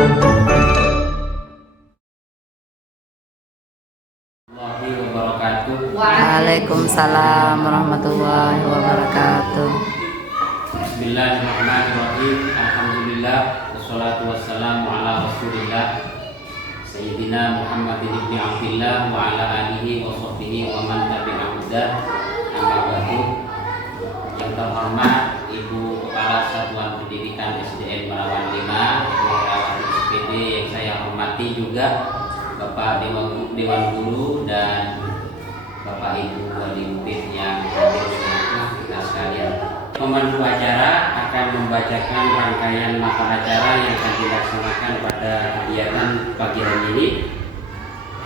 Waalaikumsalam warahmatullahi wabarakatuh. Bismillahirrahmanirrahim. Alhamdulillah wassalatu wassalamu ala Rasulillah Sayyidina Muhammadin ibn Abdillah wa ala alihi wa sahbihi wa man tabi'ahu huda. Amma ba'du. Yang terhormat Ibu Kepala Satuan Pendidikan SDN Merawan 5, Perawat SPD yang saya hormati juga Bapak Dewan Guru dan Bapak Ibu Wali Murid yang hadir semua kita sekalian. Pemandu acara akan membacakan rangkaian mata acara yang akan dilaksanakan pada kegiatan pagi hari ini.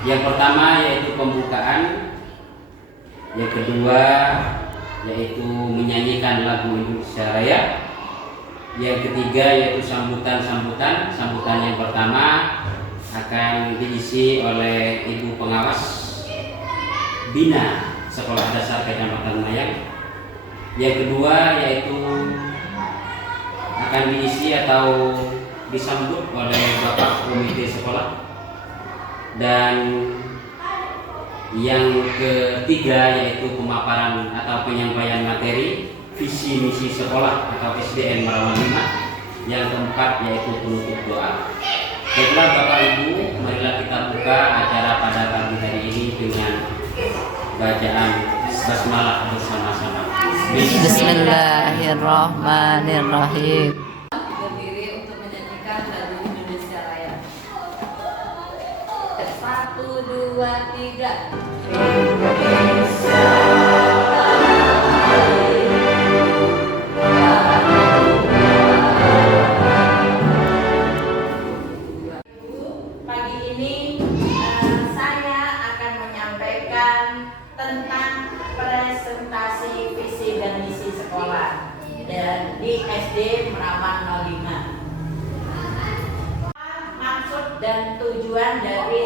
Yang pertama yaitu pembukaan, yang kedua yaitu menyanyikan lagu Indonesia Raya, yang ketiga yaitu sambutan. Sambutan yang pertama akan diisi oleh Ibu Pengawas Bina Sekolah Dasar Kecamatan Mayang. Yang kedua yaitu akan diisi atau disambut oleh Bapak Komite Sekolah. Dan yang ketiga yaitu pemaparan atau penyampaian materi visi misi sekolah atau SDN Merawan 5. Yang keempat yaitu penutup doa. Baiklah Bapak Ibu, marilah kita buka acara pada pagi hari ini dengan bacaan basmalah bersama-sama. Bismillahirrahmanirrahim. Berdiri untuk menyanyikan lagu Indonesia Raya. 1, 2, 3. Indonesia. Pagi ini saya akan menyampaikan tentang presentasi visi dan misi sekolah dan di SD Merawan 05. Maksud dan tujuan dari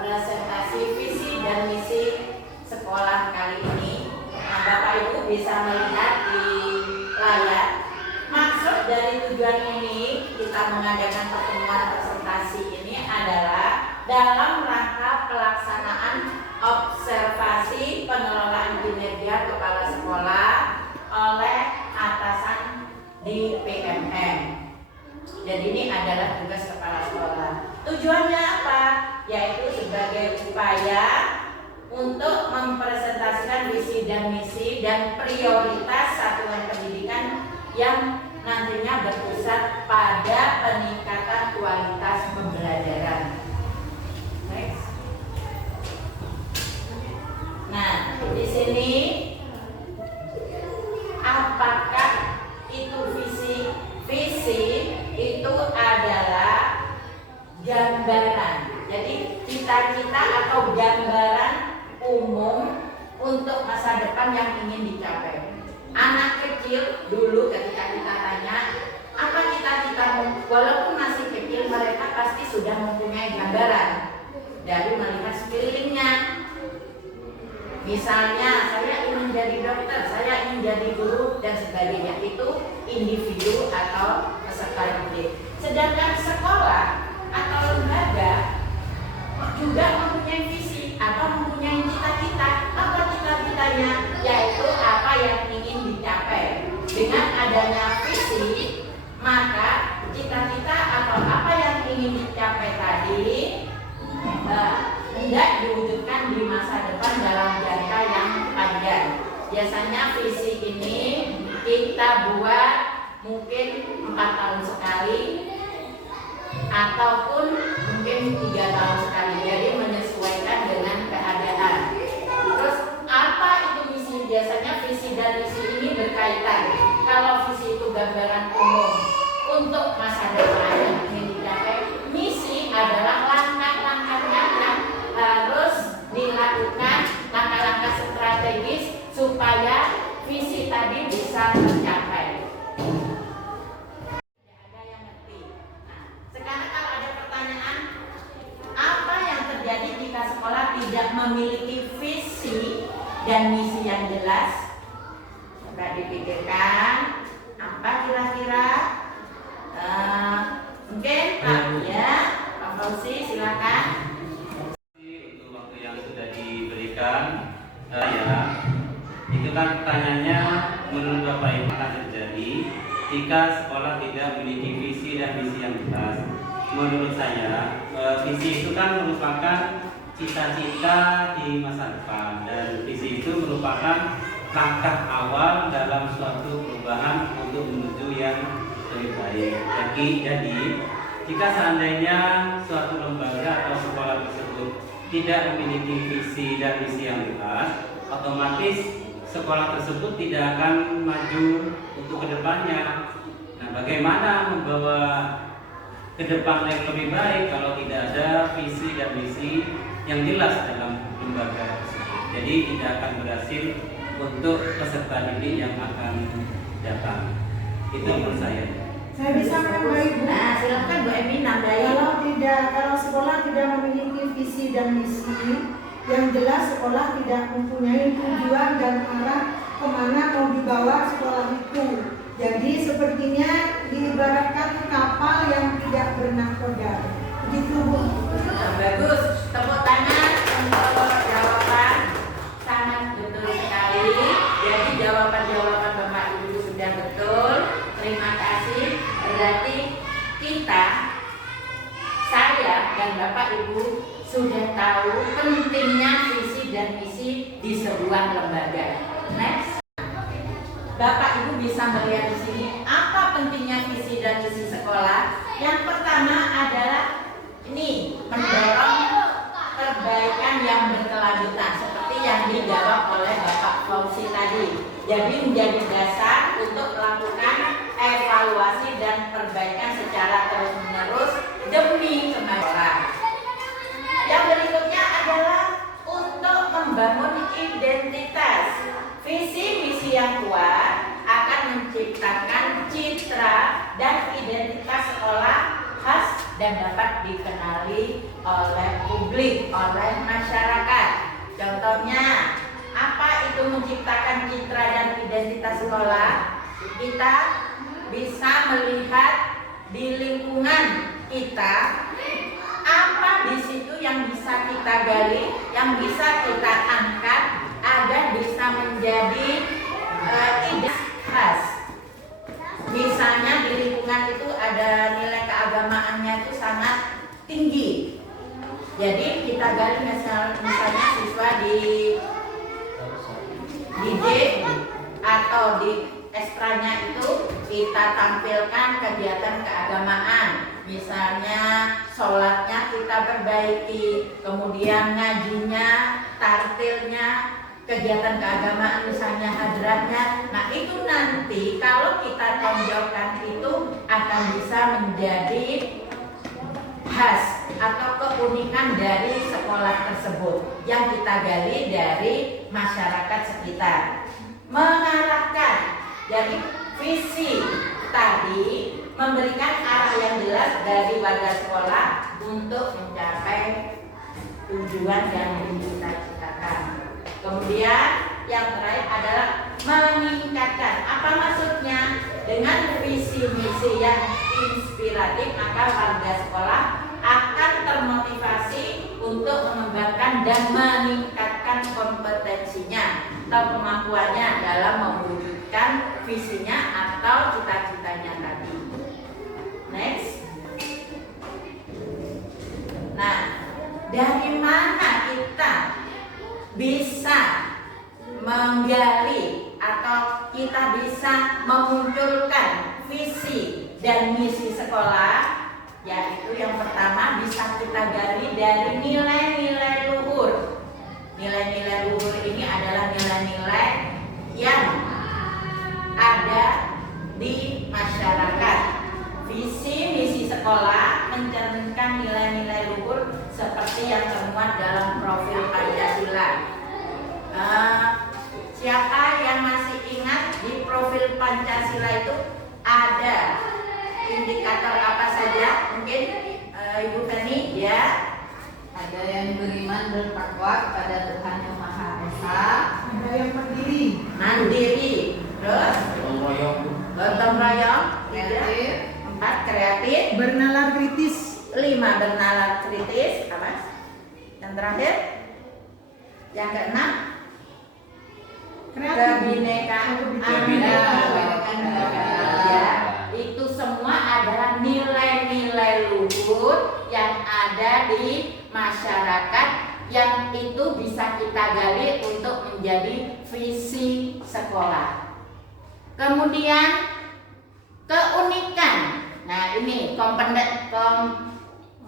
presentasi visi dan misi sekolah kali ini, nah, Bapak Ibu bisa melihat di layar. Maksud dari tujuan ini kita mengadakan pertemuan presentasi ini adalah dalam rangka pelaksanaan observasi pengelolaan kinerja kepala sekolah oleh atasan di PMM. Jadi ini adalah tugas kepala sekolah. Tujuannya apa? Yaitu sebagai upaya untuk mempresentasikan visi dan misi dan prioritas satuan pendidikan yang nantinya berpusat pada peningkatan kualitas pembelajaran. Next. Nah, di sini apakah itu visi? Visi itu adalah gambaran. Jadi cita-cita atau gambaran umum untuk masa depan yang ingin dicapai. Anak kecil dulu ketika kita tanya apa cita-citamu, walaupun masih kecil mereka pasti sudah mempunyai gambaran dari melihat sekelilingnya. Misalnya saya ingin jadi dokter, saya ingin jadi guru dan sebagainya. Itu individu atau peserta didik. Sedangkan sekolah atau lembaga juga mempunyai visi atau mempunyai cita-cita. Apa cita-citanya? Yaitu apa yang ingin dicapai. Dengan adanya visi, maka cita-cita atau apa yang ingin dicapai tadi hendak diwujudkan di masa depan dalam jangka yang panjang. Biasanya visi ini kita buat mungkin 4 tahun sekali ataupun mungkin 3 tahun sekali. Jadi menyesuaikan dengan keadaan. Terus apa itu misi? Biasanya visi dan misi ini berkaitan. Kalau visi itu gambaran umum untuk masa depan yang ingin dicapai, misi adalah langkah-langkahnya yang harus dilakukan, langkah-langkah strategis supaya visi tadi bisa tercapai. Ada yang ngerti. Nah, sekarang kalau ada pertanyaan, apa yang terjadi jika sekolah tidak memiliki visi dan misi yang jelas? Coba dipikirkan, apa kira-kira jika sekolah tidak memiliki visi dan misi yang jelas. Menurut saya, visi itu kan merupakan cita-cita di masa depan, dan visi itu merupakan langkah awal dalam suatu perubahan untuk menuju yang lebih baik. Jadi jika seandainya suatu lembaga atau sekolah tersebut tidak memiliki visi dan misi yang jelas, otomatis sekolah tersebut tidak akan maju untuk kedepannya. Nah, bagaimana membawa ke depan yang lebih baik kalau tidak ada visi dan misi yang jelas dalam lembaga tersebut? Jadi tidak akan berhasil untuk peserta didik yang akan datang. Itu menurut saya. Saya bisa menambahi Bu. Nah, silakan Bu Emi nambahi. Kalau sekolah tidak memiliki visi dan misi yang jelas, sekolah tidak mempunyai tujuan dan arah kemana mau dibawa sekolah itu. Jadi sepertinya diibaratkan kapal yang tidak bernahkoda. Begitu Bu. Nah, bagus. Tepuk tangan untuk jawaban. Sangat betul sekali. Jadi jawaban-jawaban Bapak Ibu sudah betul. Terima kasih. Berarti saya dan Bapak Ibu sudah tahu pentingnya visi dan misi di sebuah lembaga. Next. Bapak Ibu bisa melihat di sini apa pentingnya visi dan misi sekolah. Yang pertama adalah ini, mendorong perbaikan yang berkelanjutan seperti yang dijawab oleh Bapak Fauzi tadi. Jadi menjadi dasar untuk melakukan evaluasi dan perbaikan secara terus-menerus demi kemajuan. Yang berikutnya adalah untuk membangun identitas. Visi misi yang kuat akan menciptakan citra dan identitas sekolah khas dan dapat dikenali oleh publik, oleh masyarakat. Contohnya, apa itu menciptakan citra dan identitas sekolah? Kita bisa melihat di lingkungan kita apa di situ yang bisa kita gali, yang bisa kita angkat agar bisa menjadi identitas khas. Misalnya di lingkungan itu ada nilai keagamaannya itu sangat tinggi. Jadi kita gali misalnya siswa di D atau di ekstranya itu kita tampilkan kegiatan keagamaan. Misalnya sholatnya kita perbaiki, kemudian ngajinya, tartilnya, kegiatan keagamaan misalnya hadratnya. Nah itu nanti kalau kita tonjolkan itu akan bisa menjadi khas atau keunikan dari sekolah tersebut yang kita gali dari masyarakat sekitar. Mengarahkan, jadi visi tadi memberikan arah yang jelas dari warga sekolah untuk mencapai tujuan yang dicita-citakan. Kemudian yang terakhir adalah meningkatkan. Apa maksudnya? Dengan visi misi yang inspiratif, maka warga sekolah akan termotivasi untuk mengembangkan dan meningkatkan kompetensinya atau kemampuannya dalam mewujudkan visinya atau cita-citanya tadi. Next. Nah, dari mana kita bisa menggali atau kita bisa memunculkan visi dan misi sekolah? Yaitu yang pertama bisa kita gali dari nilai-nilai luhur. Nilai-nilai luhur ini adalah nilai-nilai yang ada di masyarakat. Visi misi sekolah mencerminkan nilai-nilai luhur seperti yang termuat dalam profil Pancasila. Siapa yang masih ingat di profil Pancasila itu ada indikator apa saja? Mungkin Ibu Feni ya. Ada yang beriman bertakwa kepada Tuhan Yang Maha Esa. Ada yang Mandiri. Terus gotong royong. 4 kreatif. bernalar kritis. 5 bernalar kritis. Apa? Yang terakhir? Yang keenam? Kebinekaan. Kebinekaan. Ya, ya, itu semua adalah nilai-nilai luhur yang ada di masyarakat yang itu bisa kita gali untuk menjadi visi sekolah. Kemudian keunikan. Nah, ini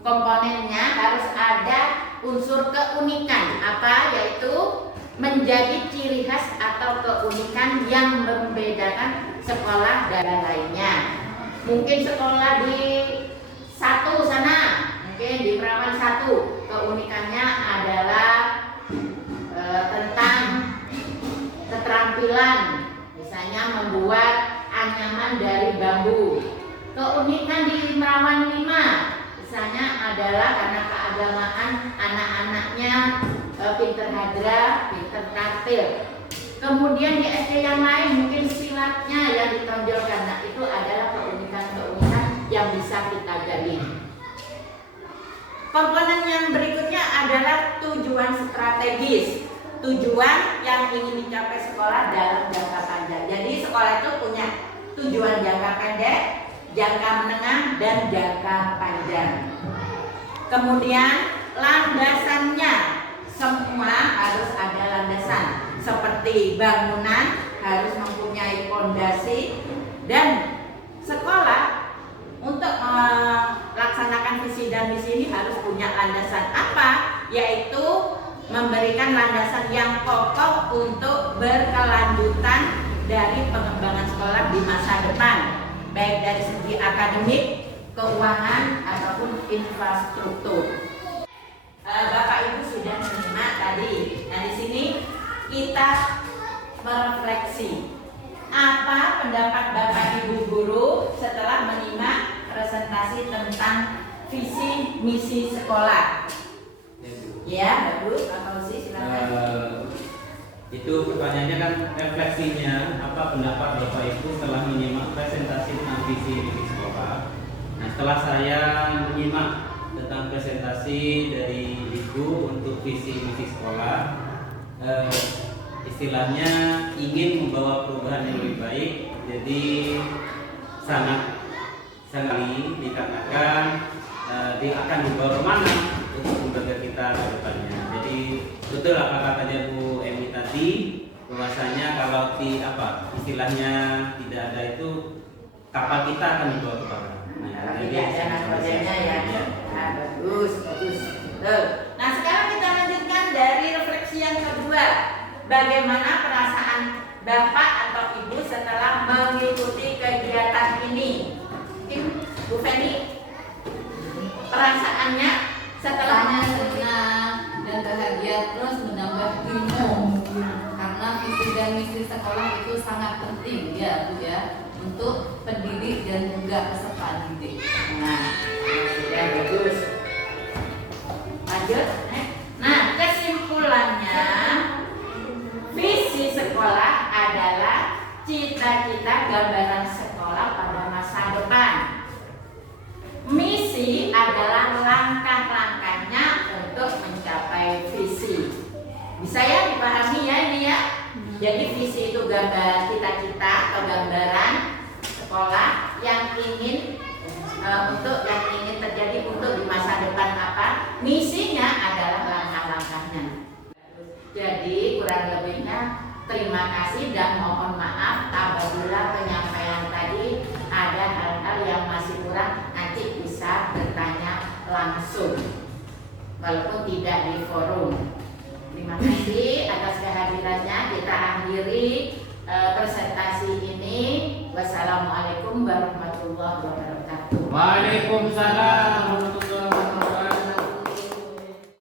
komponennya harus ada unsur keunikan. Apa? Yaitu menjadi ciri khas atau keunikan yang membedakan sekolah dari lainnya. Mungkin sekolah di satu sana, mungkin di Perawan 1, keunikannya adalah tentang keterampilan, misalnya membuat anyaman dari bambu. Keunikan di Merawan 5 misalnya adalah karena keagamaan anak-anaknya pinter hadra, pinter taktil. Kemudian di SD yang lain mungkin silatnya yang ditonjolkan. Nah, itu adalah keunikan-keunikan yang bisa kita gali. Komponen yang berikutnya adalah tujuan strategis. Tujuan yang ingin dicapai sekolah dalam jangka panjang. Jadi sekolah itu punya tujuan jangka pendek, jangka menengah, dan jangka panjang. Kemudian landasannya, semua harus ada landasan. Seperti bangunan harus mempunyai fondasi, dan sekolah untuk melaksanakan visi dan misi ini harus punya landasan apa? Yaitu memberikan landasan yang kokoh untuk berkelanjutan dari pengembangan sekolah di masa depan, baik dari segi akademik, keuangan, ataupun infrastruktur. Bapak Ibu sudah menyimak tadi. Nah, di sini kita merefleksi apa pendapat Bapak Ibu guru setelah menyimak presentasi tentang visi misi sekolah. Ya, bagus. Pak Fauzi, silakan. Itu pertanyaannya kan refleksinya, apa pendapat Bapak Ibu setelah menyimak presentasi tentang visi misi sekolah. Nah, setelah saya menyimak tentang presentasi dari Ibu untuk visi misi sekolah, istilahnya ingin membawa perubahan yang lebih baik. Jadi sangat dikarenakan dia akan membawa kemana untuk lembaga kita ke depannya. Jadi betul apa katanya Bu Emi tadi, bahwasanya kalau istilahnya tidak ada itu, kapal kita akan dibawa ke bawah. Nah, tidak ada nakodanya ya. Nah, bagus. Nah, sekarang kita lanjutkan dari refleksi yang kedua. Bagaimana perasaan Bapak atau Ibu setelah mengikuti kegiatan ini? Mungkin Bu Feni, perasaannya setelahnya senang dan bahagia, terus menambah ilmu, karena visi dan misi sekolah itu sangat penting ya Bu ya, untuk pendidik dan juga peserta didik. Nah, sudah bagus. Lanjut. Nah, kesimpulannya, visi sekolah adalah cita-cita gambaran sekolah pada masa depan. Misi adalah langkah-langkahnya untuk mencapai visi. Bisa ya dipahami ya ini ya? Jadi visi itu gambar cita-cita atau gambaran sekolah yang ingin terjadi untuk di masa depan apa? Misinya adalah langkah-langkahnya. Jadi kurang lebihnya terima kasih dan mohon maaf apabila penyampaian tadi ada hal-hal yang masih kurang, nanti bisa bertanya langsung walaupun tidak di forum. Terima kasih atas kehadirannya. Kita akhiri presentasi ini. Wassalamualaikum warahmatullahi wabarakatuh. Waalaikumsalam